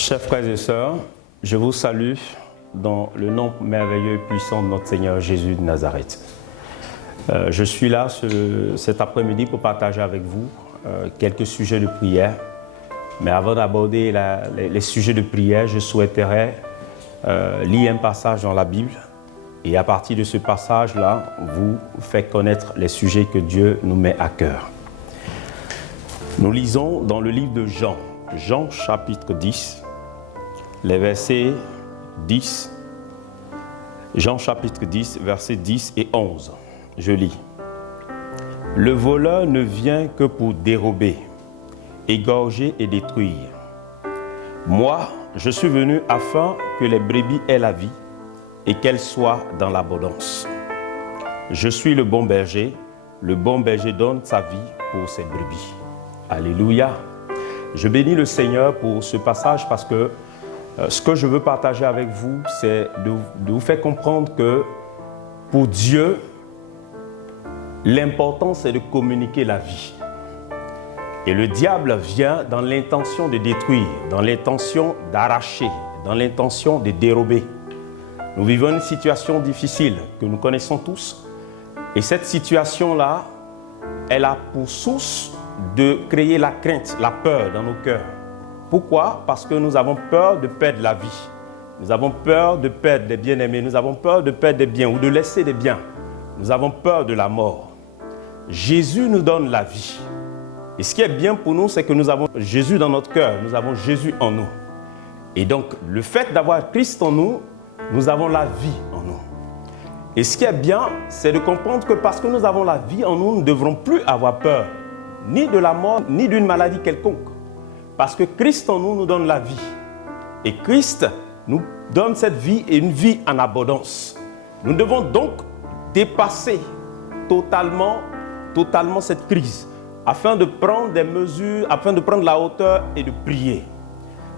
Chers frères et sœurs, je vous salue dans le nom merveilleux et puissant de notre Seigneur Jésus de Nazareth. Je suis là cet après-midi pour partager avec vous quelques sujets de prière. Mais avant d'aborder les sujets de prière, je souhaiterais lire un passage dans la Bible et à partir de ce passage-là, vous faire connaître les sujets que Dieu nous met à cœur. Nous lisons dans le livre de Jean, Jean chapitre 10, les versets 10, Jean chapitre 10, versets 10 et 11. Je lis. « Le voleur ne vient que pour dérober, égorger et détruire. Moi, je suis venu afin que les brebis aient la vie et qu'elles soient dans l'abondance. Je suis le bon berger donne sa vie pour ses brebis. » Alléluia. Je bénis le Seigneur pour ce passage parce que ce que je veux partager avec vous, c'est de vous faire comprendre que pour Dieu, l'important c'est de communiquer la vie. Et le diable vient dans l'intention de détruire, dans l'intention d'arracher, dans l'intention de dérober. Nous vivons une situation difficile que nous connaissons tous. Et cette situation-là, elle a pour source de créer la crainte, la peur dans nos cœurs. Pourquoi? Parce que nous avons peur de perdre la vie. Nous avons peur de perdre des bien-aimés. Nous avons peur de perdre des biens ou de laisser des biens. Nous avons peur de la mort. Jésus nous donne la vie. Et ce qui est bien pour nous, c'est que nous avons Jésus dans notre cœur. Nous avons Jésus en nous. Et donc, le fait d'avoir Christ en nous, nous avons la vie en nous. Et ce qui est bien, c'est de comprendre que parce que nous avons la vie en nous, nous ne devrons plus avoir peur, ni de la mort, ni d'une maladie quelconque. Parce que Christ en nous nous donne la vie. Et Christ nous donne cette vie et une vie en abondance. Nous devons donc dépasser totalement cette crise afin de prendre des mesures, afin de prendre la hauteur et de prier.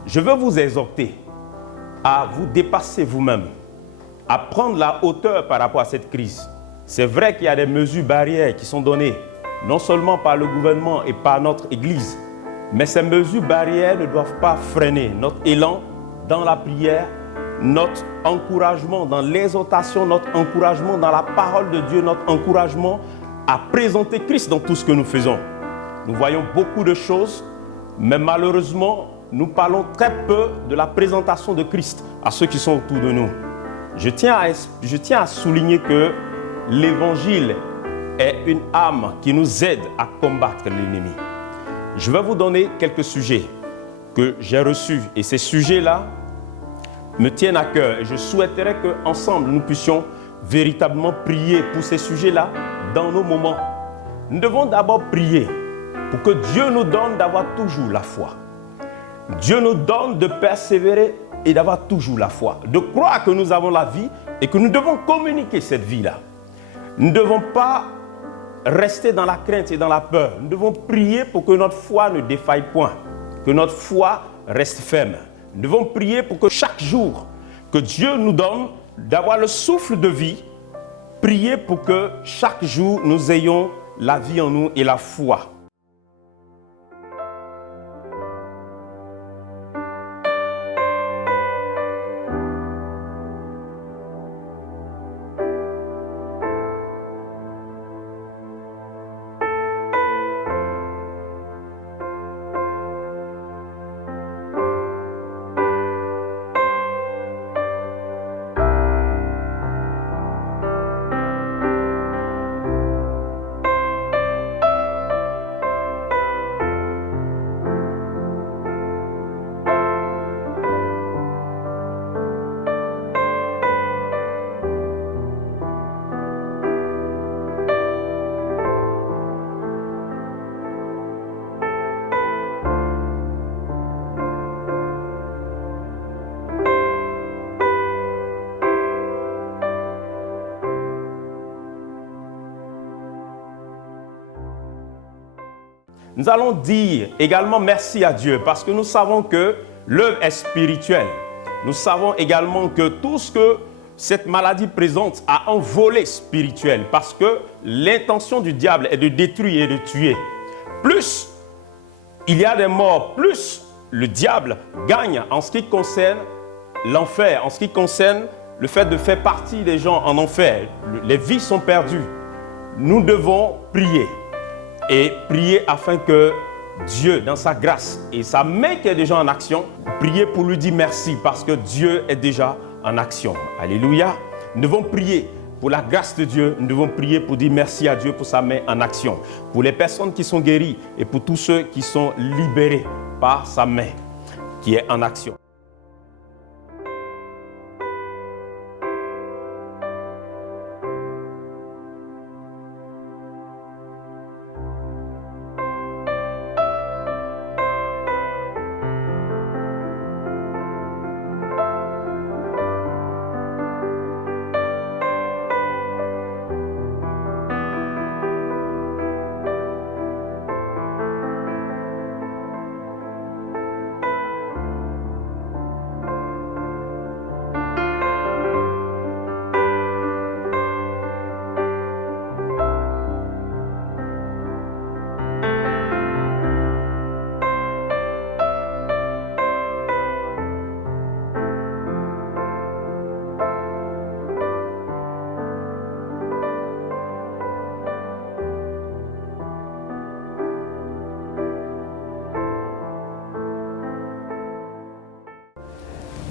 Je veux vous exhorter à vous dépasser vous-même, à prendre la hauteur par rapport à cette crise. C'est vrai qu'il y a des mesures barrières qui sont données, non seulement par le gouvernement et par notre Église, mais ces mesures barrières ne doivent pas freiner notre élan dans la prière, notre encouragement dans l'exhortation, notre encouragement dans la parole de Dieu, notre encouragement à présenter Christ dans tout ce que nous faisons. Nous voyons beaucoup de choses, mais malheureusement, nous parlons très peu de la présentation de Christ à ceux qui sont autour de nous. Je tiens à souligner que l'Évangile est une arme qui nous aide à combattre l'ennemi. Je vais vous donner quelques sujets que j'ai reçus et ces sujets-là me tiennent à cœur et je souhaiterais qu'ensemble nous puissions véritablement prier pour ces sujets-là dans nos moments. Nous devons d'abord prier pour que Dieu nous donne d'avoir toujours la foi. Dieu nous donne de persévérer et d'avoir toujours la foi, de croire que nous avons la vie et que nous devons communiquer cette vie-là. Nous ne devons pas rester dans la crainte et dans la peur. Nous devons prier pour que notre foi ne défaille point, que notre foi reste ferme. Nous devons prier pour que chaque jour que Dieu nous donne d'avoir le souffle de vie, prier pour que chaque jour nous ayons la vie en nous et la foi. Nous allons dire également merci à Dieu parce que nous savons que l'œuvre est spirituelle. Nous savons également que tout ce que cette maladie présente a un volet spirituel parce que l'intention du diable est de détruire et de tuer. Plus il y a des morts, plus le diable gagne en ce qui concerne l'enfer, en ce qui concerne le fait de faire partie des gens en enfer. Les vies sont perdues. Nous devons prier et prier afin que Dieu, dans sa grâce et sa main qui est déjà en action, prier pour lui dire merci parce que Dieu est déjà en action. Alléluia. Nous devons prier pour la grâce de Dieu. Nous devons prier pour dire merci à Dieu pour sa main en action. Pour les personnes qui sont guéries et pour tous ceux qui sont libérés par sa main qui est en action.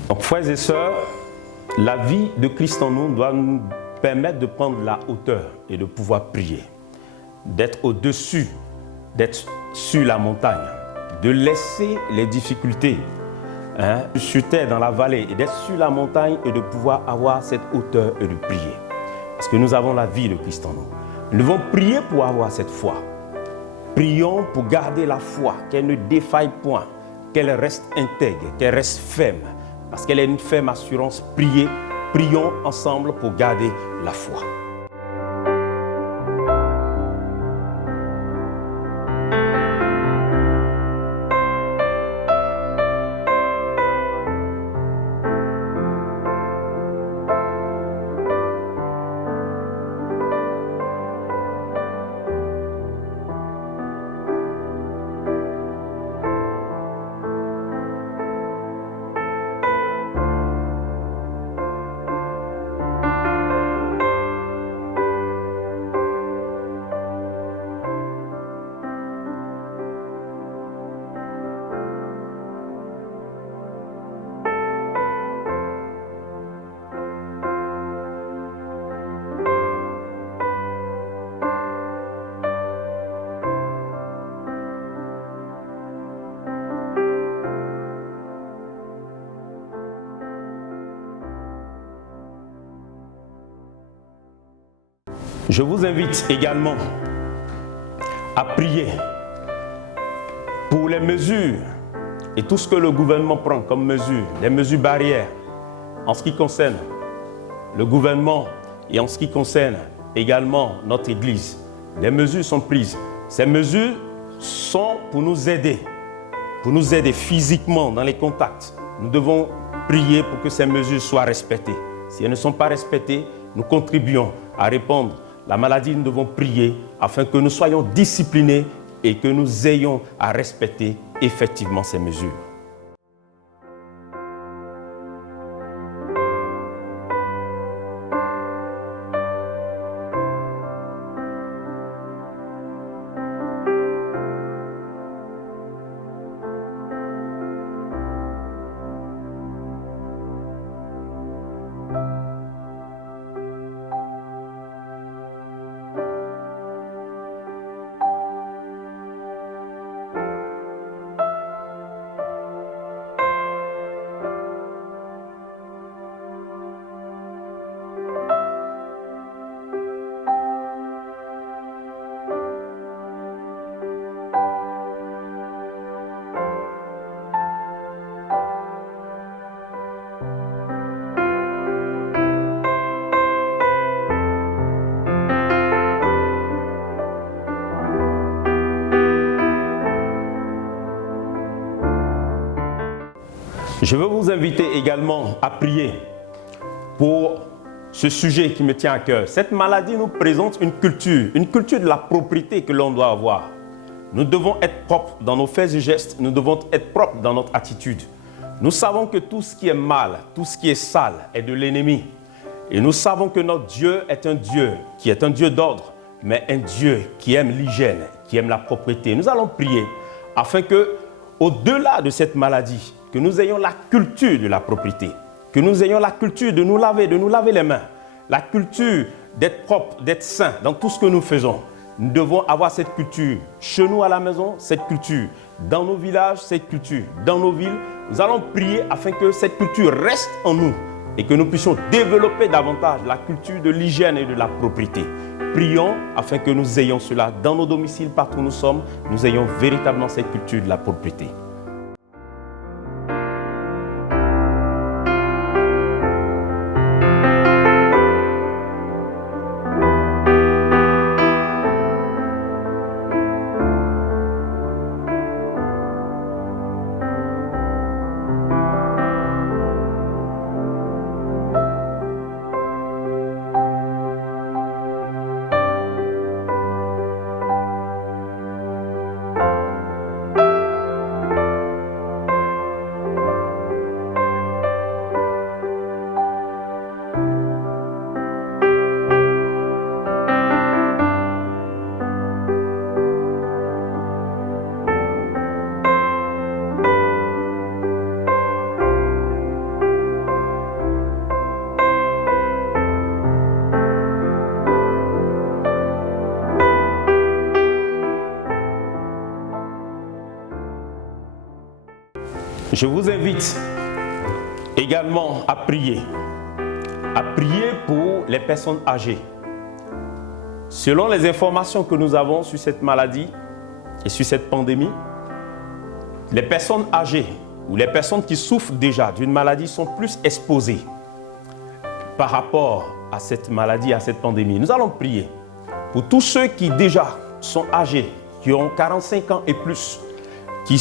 Donc, frères et sœurs, la vie de Christ en nous doit nous permettre de prendre la hauteur et de pouvoir prier, d'être au-dessus, d'être sur la montagne, de laisser les difficultés sur terre, dans la vallée, et d'être sur la montagne et de pouvoir avoir cette hauteur et de prier. Parce que nous avons la vie de Christ en nous. Nous devons prier pour avoir cette foi. Prions pour garder la foi, qu'elle ne défaille point, qu'elle reste intègre, qu'elle reste ferme. Parce qu'elle est une ferme assurance. Prions ensemble pour garder la foi. Je vous invite également à prier pour les mesures et tout ce que le gouvernement prend comme mesures, les mesures barrières en ce qui concerne le gouvernement et en ce qui concerne également notre Église. Les mesures sont prises. Ces mesures sont pour nous aider physiquement dans les contacts. Nous devons prier pour que ces mesures soient respectées. Si elles ne sont pas respectées, nous contribuons à répandre la maladie. Nous devons prier afin que nous soyons disciplinés et que nous ayons à respecter effectivement ces mesures. Je veux vous inviter également à prier pour ce sujet qui me tient à cœur. Cette maladie nous présente une culture de la propriété que l'on doit avoir. Nous devons être propres dans nos faits et gestes. Nous devons être propres dans notre attitude. Nous savons que tout ce qui est mal, tout ce qui est sale est de l'ennemi. Et nous savons que notre Dieu est un Dieu qui est un Dieu d'ordre, mais un Dieu qui aime l'hygiène, qui aime la propreté. Nous allons prier afin que, au-delà de cette maladie, que nous ayons la culture de la propreté, que nous ayons la culture de nous laver les mains, la culture d'être propre, d'être saint dans tout ce que nous faisons. Nous devons avoir cette culture chez nous à la maison, cette culture dans nos villages, cette culture dans nos villes. Nous allons prier afin que cette culture reste en nous et que nous puissions développer davantage la culture de l'hygiène et de la propreté. Prions afin que nous ayons cela dans nos domiciles, partout où nous sommes, nous ayons véritablement cette culture de la propreté. Je vous invite également à prier pour les personnes âgées. Selon les informations que nous avons sur cette maladie et sur cette pandémie, les personnes âgées ou les personnes qui souffrent déjà d'une maladie sont plus exposées par rapport à cette maladie, à cette pandémie. Nous allons prier pour tous ceux qui déjà sont âgés, qui ont 45 ans et plus, qui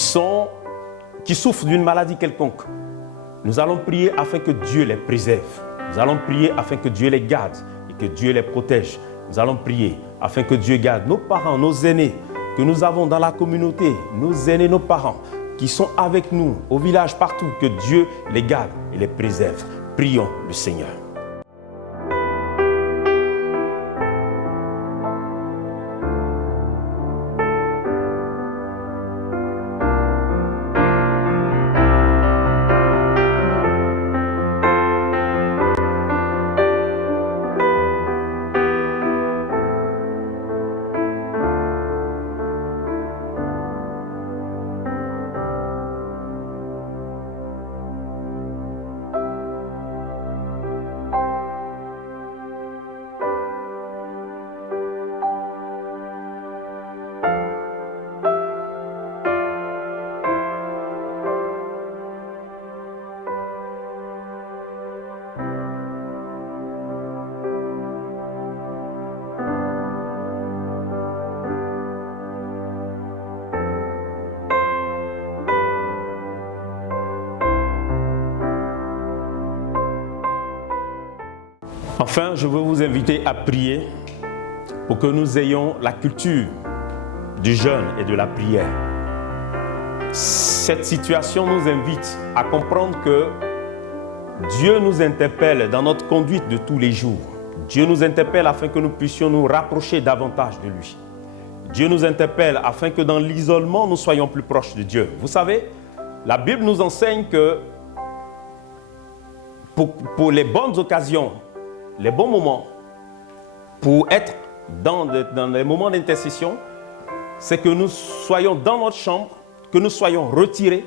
souffrent d'une maladie quelconque. Nous allons prier afin que Dieu les préserve. Nous allons prier afin que Dieu les garde et que Dieu les protège. Nous allons prier afin que Dieu garde nos parents, nos aînés que nous avons dans la communauté, nos aînés, nos parents qui sont avec nous au village, partout, que Dieu les garde et les préserve. Prions le Seigneur. Enfin, je veux vous inviter à prier pour que nous ayons la culture du jeûne et de la prière. Cette situation nous invite à comprendre que Dieu nous interpelle dans notre conduite de tous les jours. Dieu nous interpelle afin que nous puissions nous rapprocher davantage de lui. Dieu nous interpelle afin que dans l'isolement, nous soyons plus proches de Dieu. Vous savez, la Bible nous enseigne que pour les bonnes occasions, les bons moments, pour être dans les moments d'intercession, c'est que nous soyons dans notre chambre, que nous soyons retirés,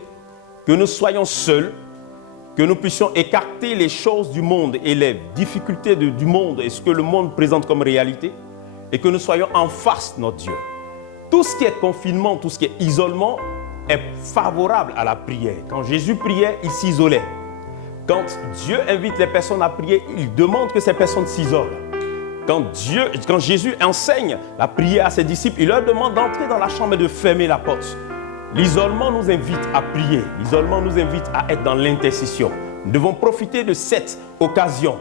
que nous soyons seuls, que nous puissions écarter les choses du monde et les difficultés du monde et ce que le monde présente comme réalité, et que nous soyons en face de notre Dieu. Tout ce qui est confinement, tout ce qui est isolement est favorable à la prière. Quand Jésus priait, il s'isolait. Quand Dieu invite les personnes à prier, il demande que ces personnes s'isolent. Quand Jésus enseigne la prière à ses disciples, il leur demande d'entrer dans la chambre et de fermer la porte. L'isolement nous invite à prier. L'isolement nous invite à être dans l'intercession. Nous devons profiter de cette occasion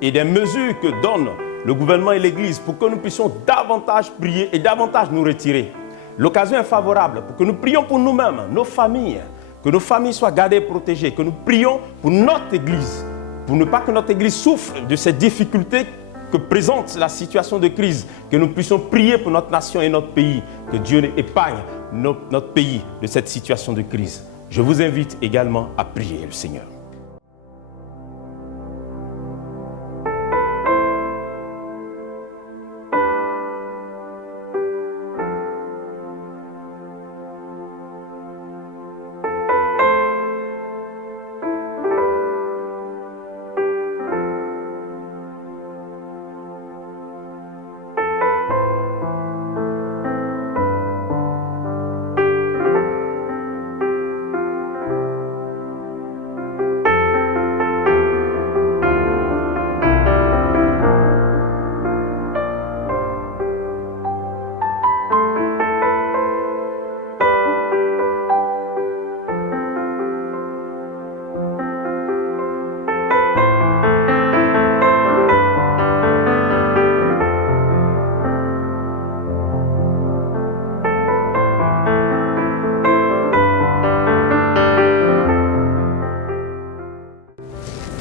et des mesures que donne le gouvernement et l'Église pour que nous puissions davantage prier et davantage nous retirer. L'occasion est favorable pour que nous prions pour nous-mêmes, nos familles, que nos familles soient gardées et protégées, que nous prions pour notre Église, pour ne pas que notre Église souffre de ces difficultés que présente la situation de crise, que nous puissions prier pour notre nation et notre pays, que Dieu épargne notre pays de cette situation de crise. Je vous invite également à prier le Seigneur.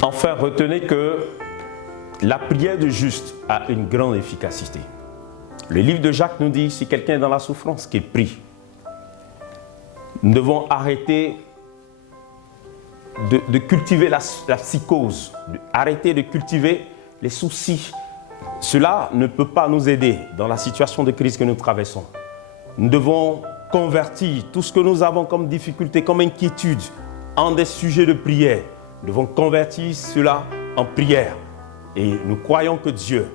Enfin, retenez que la prière du juste a une grande efficacité. Le livre de Jacques nous dit, si quelqu'un est dans la souffrance, qu'il prie. Nous devons arrêter de cultiver la psychose, arrêter de cultiver les soucis. Cela ne peut pas nous aider dans la situation de crise que nous traversons. Nous devons convertir tout ce que nous avons comme difficulté, comme inquiétude, en des sujets de prière. Nous devons convertir cela en prière. Et nous croyons que Dieu,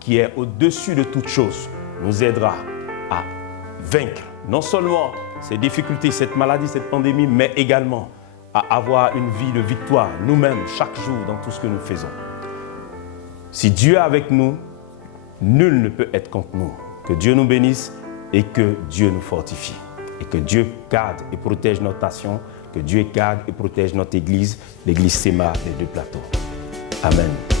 qui est au-dessus de toutes choses, nous aidera à vaincre non seulement ces difficultés, cette maladie, cette pandémie, mais également à avoir une vie de victoire nous-mêmes chaque jour dans tout ce que nous faisons. Si Dieu est avec nous, nul ne peut être contre nous. Que Dieu nous bénisse et que Dieu nous fortifie. Et que Dieu garde et protège notre nation, que Dieu garde et protège notre Église, l'Église Séma des Deux Plateaux. Amen.